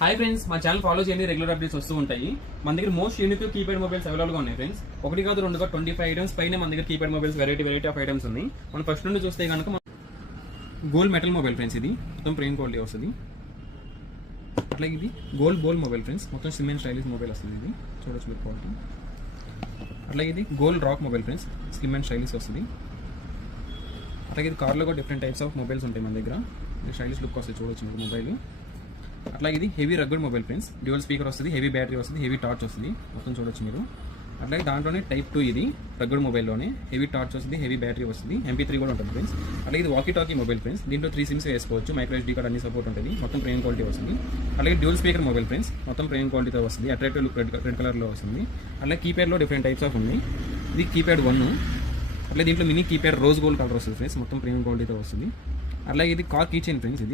Hi friends, మా channel follow చేయండి. Regular updates వస్తూ ఉంటాయి. మన దగ్గర మోస్ట్ యూనిక్ కీప్యాడ్ మొబైల్స్ అవైలబుల్గా ఉన్నాయి ఫ్రెండ్స్. ఒకటి కాదు రెండు కాదు 25 ఐటమ్స్ పైన మన దగ్గర keypad mobiles variety of items ఉన్నాయి. మనం ఫస్ట్ నుండి చూస్తే కనుక గోల్డ్ మెటల్ మొబైల్ ఫ్రెండ్స్. ఇది మొత్తం ప్రీమియం క్వాలిటీ వస్తుంది. అట్లాగే ఇది గోల్డ్ బోల్ మొబైల్ ఫ్రెండ్స్. మొత్తం సిమెంట్ స్టైలిష్ మొబైల్ వస్తుంది. ఇది చూడొచ్చు మీరు క్వాలిటీ. అట్లాగే ఇది gold rock mobile friends. Slim and stylish వస్తుంది. అట్లాగే ఇది కార్లో కూడా డిఫరెంట్ టైప్స్ ఆఫ్ మొబైల్స్ ఉంటాయి మన దగ్గర. స్టైలిష్ లుక్ వస్తుంది, చూడొచ్చు మీరు మొబైల్. అట్లాగే ఇది heavy rugged mobile friends. Dual speaker వస్తుంది, హెవీ బ్యాటరీ వస్తుంది, హెవీ టార్చ్ వస్తుంది. మొత్తం చూడొచ్చు మీరు. అట్లాగే దాంట్లోనే టైప్ 2 ఇది రగ్గడ్ మొబైల్లోనే హెవీ టార్చ్ వస్తుంది, హెవీ బ్యాటరీ వస్తుంది, MP3 కూడా ఉంటుంది ఫ్రెండ్స్. అట్లాగే ఇది వాకీ టాకీ మొబైల్ ఫ్రెండ్స్. దీంట్లో 3 సిమ్స్ వేసుకోవచ్చు, మైక్రో SD కార్డ్ అన్ని సపోర్ట్ ఉంటుంది. మొత్తం ప్రీమియం క్వాలిటీ వస్తుంది. అలాగే డ్యూయల్ స్పీకర్ మొబైల్ ఫ్రెండ్స్. మొత్తం ప్రీమియం క్వాలిటీతో వస్తుంది. అట్రాక్టివ్ లుక్ రెడ్ కలర్లో వస్తుంది. అలాగే కీప్యాడ్లో డిఫరెంట్ టైప్స్ ఆఫ్ ఉన్నాయి. ఇది కీప్యాడ్ 1. అట్లాగే దీంట్లో mini keypad rose gold colour వస్తుంది ఫ్రెండ్స్. మొత్తం ప్రీమియం క్వాలిటీతో వస్తుంది. అలాగే ఇది కార్ కీ చైన్ ఫ్రెండ్స్. ఇది